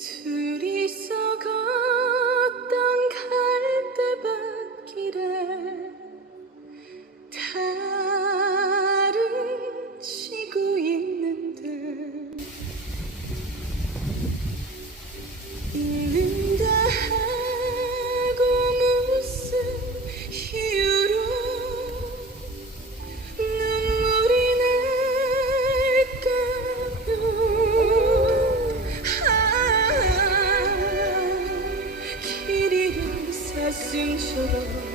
둘이서 걷던 갈대밭길에 달은 쉬고 있는데 잊는다 하고 무슨 이유로 눈물이 날까요. 길 잃은 사슴처럼